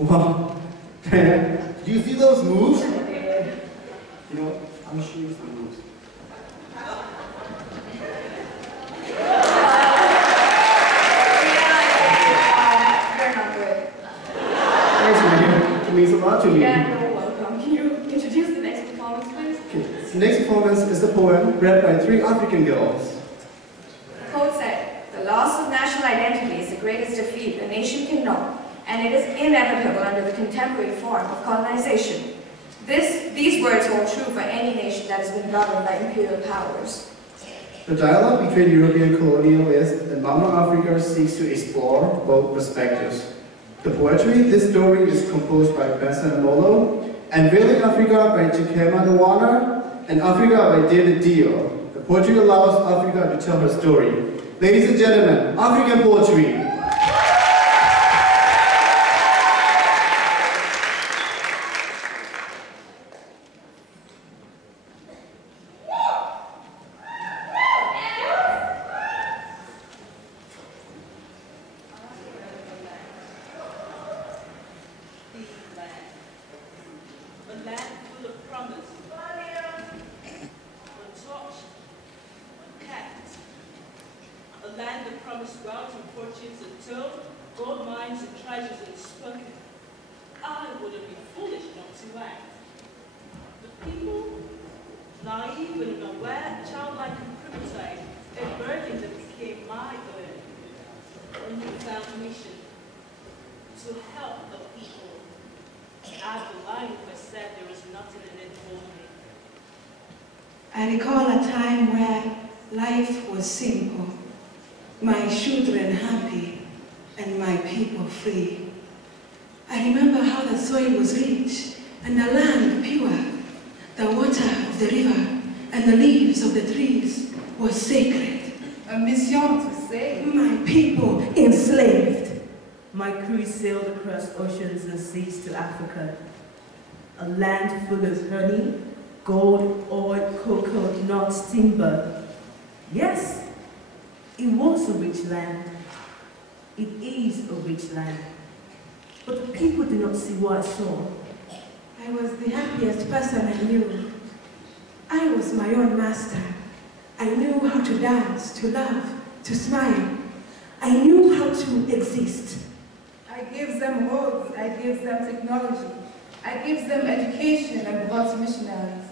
Wow. Did you see those moves? I did. You know, I'm sure you see the moves. You're not good. Thanks, man. It means a lot to me. Yeah, you're welcome. Can you introduce the next performance, please? Okay. The next performance is the poem read by 3 African girls. The quote said, "The loss of national identity is the greatest defeat a nation can know, and it is inevitable under the contemporary form of colonization. These words hold true for any nation that has been governed by imperial powers." The dialogue between European colonialists and Mama Africa seeks to explore both perspectives. The poetry, this story is composed by Benson and Amolo, and Veiling Africa by Chikemma Nwana, and Africa by Diop. The poetry allows Africa to tell her story. Ladies and gentlemen, African poetry. I recall a time where life was simple, my children happy, and my people free. I remember how the soil was rich, and the land pure. The water of the river and the leaves of the trees was sacred. A mission to save. My people enslaved. My crew sailed across oceans and seas to Africa, a land full of honey, gold, oil, cocoa, nuts, timber. Yes, it was a rich land. It is a rich land. But the people did not see what I saw. I was the happiest person I knew. I was my own master. I knew how to dance, to laugh, to smile. I knew how to exist. I gave them roads, I gave them technology. I gave them education and brought missionaries.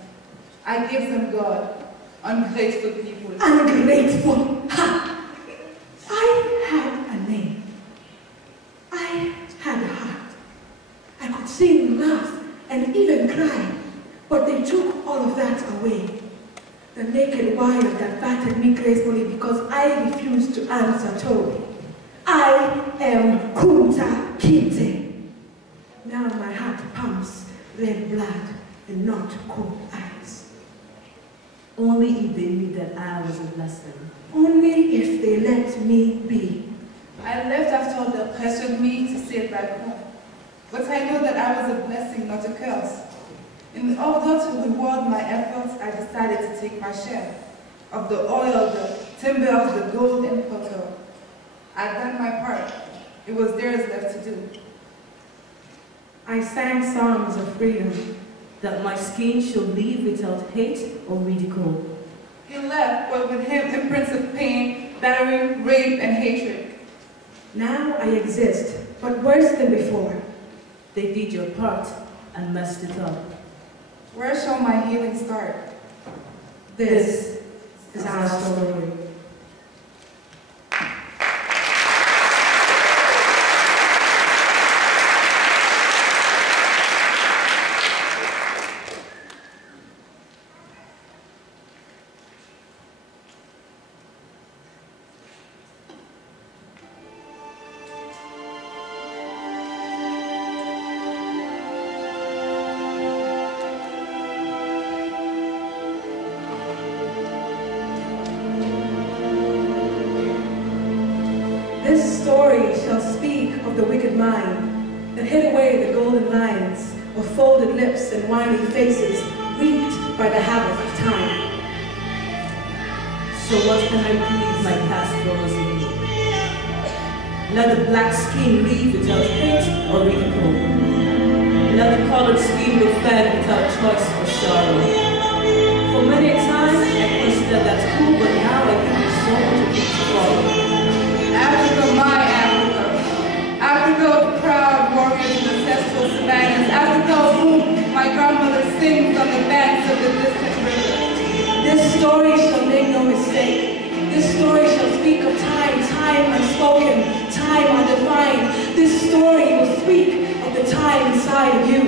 I gave them God, ungrateful people. Ungrateful! Ha! I had a name. I had a heart. I could sing, laugh, and even cry, but they took all of that away. The naked wire that battered me gracefully because I refused to answer told me, I am Kunta Kinte. Now my heart pumps red blood and not cold ice. Only if they knew that I was a blessing. Only if they let me be. I left after all the pressured me to stay back home. But I know that I was a blessing, not a curse. In order to reward my efforts, I decided to take my share of the oil, the timber, of the gold and cocoa. I'd done my part. It was theirs left to do. I sang songs of freedom. That my skin should live without hate or ridicule. He left, but with him imprints of pain, battering, rape, and hatred. Now I exist, but worse than before. They did your part and messed it up. Where shall my healing start? This is our story. This story shall speak of the wicked mind that hid away the golden lines of folded lips and whiny faces wreaked by the havoc of time. So what can I do if my past follows me? Let the black skin live without hate or ridicule. Let the colored skin be fed without choice or sorrow. For many times, I considered that cool, but now I think it's so much of it to follow. Africa, my Africa. Africa of proud warriors in ancestral savannas. Africa of whom my grandmother sings on the banks of the distant river. This story shall make no mistake. This story shall speak of time, time unspoken, time undefined. This story will speak of the time inside of you.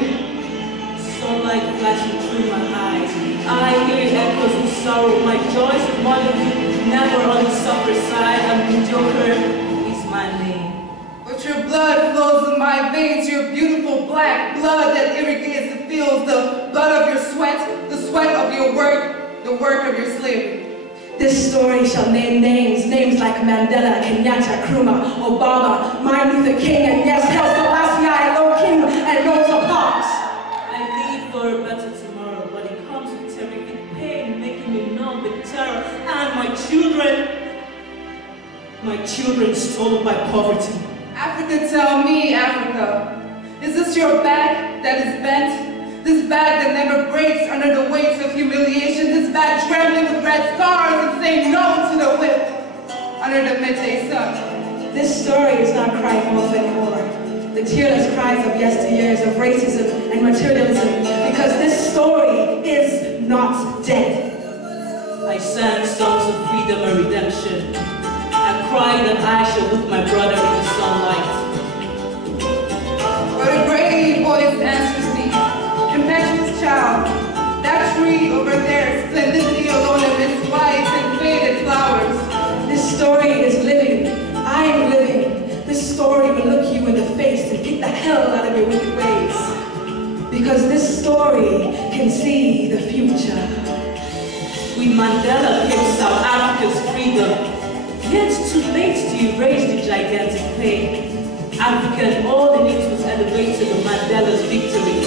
Sunlight flashing through my eyes. I hear echoes of sorrow. My joys of motherhood never on the suffer side. And mediocre is my name. But your blood flows in my veins, your beautiful black blood that irrigates the fields, the blood of your sweat, the sweat of your work, the work of your slavery. This story shall name names, names like Mandela, Kenyatta, Nkrumah, Obama, Martin Luther King, and yes, Haile Selassie, Elohim, and Rosa Parks. I live for a better tomorrow, but it comes with terrific pain, making me numb with terror. And my children stolen by poverty. Africa, tell me, Africa, is this your back that is bent? This back that never breaks under the weight of humiliation, this back trembling with red scars and saying no to the whip under the midday sun. This story is not crying wolf anymore. The tearless cries of yesteryears of racism and materialism, because this story is not dead. I sang songs of freedom and redemption. I cried that I shall look my brother in the sunlight. But a gray voice answers me, impetuous child, that tree over there, splendidly alone amidst white and faded flowers. This story is living. I am living. This story will look you in the face and get the hell out of your wicked ways. Because this story can see the future. We Mandela gave South Africa's freedom. Yet too late to erase the gigantic pain. Africa and all the news was elevated to Mandela's victory.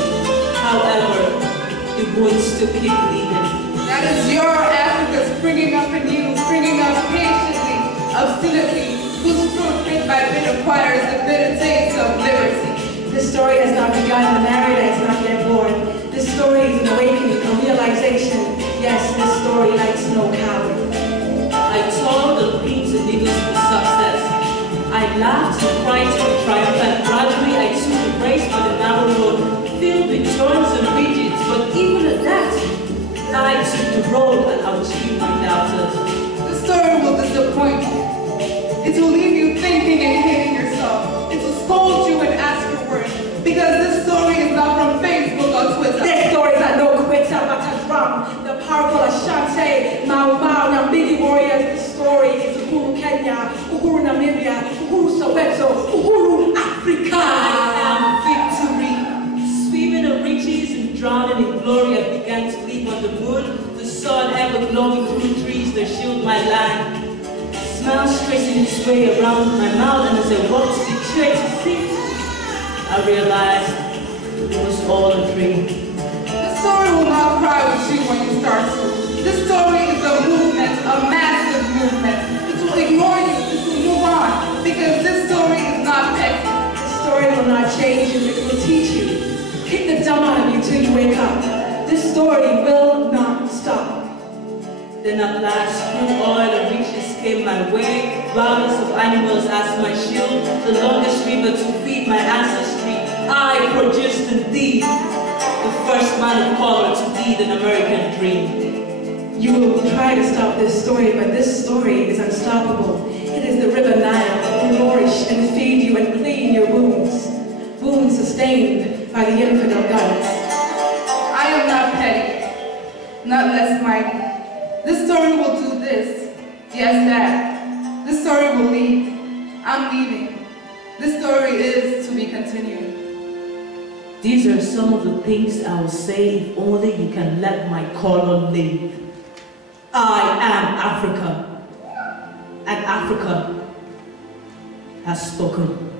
However, the wounds still keep bleeding. That is your Africa springing up anew, springing up patiently, obstinately, whose fruit bit by bit acquires the bitter taste of liberty. This story has not begun, the narrator has not yet born. This story is an awakening, a realization. Yes, this story likes no coward. I toiled on pins and needles for success. I laughed and cried to be triumphant. Gradually, I took the race for the narrow road, filled with turns and ridges. But even at that, I took the road and achieved my doubters. The story will disappoint you. It will leave you thinking and hating yourself. It will scold you and ask your worth. Because this story is not from Facebook or Twitter. This story is a no quitter but a drum. The powerful Ashanti, Mau Mau, Nambigi warriors. This story is Uhuru Kenya, Uhuru Namibia, Uhuru Soweto, Uhuru Africa. I am victory. Swimming in riches and drowning in glory, I began to live on the moon. The sun ever glowing through trees that shield my land. Smiles tracing its way around my mouth, and as I walked to the chair to sit, I realized it was all a dream. The story will not cry with you when you start to. This story is a movement, a massive movement. It will ignore you, it will move on, because this story is not petty. This story will not change you, it will teach you. Kick the dumb out of you till you wake up. This story will not stop. Then at last, crude oil and riches came my way. Violence of animals as my shield, the longest river to feed my ancestry. I produced indeed the first man of color to lead an American dream. You will try to stop this story, but this story is unstoppable. It is the river Nile that will nourish and feed you and clean your wounds. Wounds sustained by the infidel guns. I am not petty, not less mighty. This story will do this, yes that. This story will leave. I'm leaving. This story is to be continued. These are some of the things I will say if only you can let my color live. I am Africa, and Africa has spoken.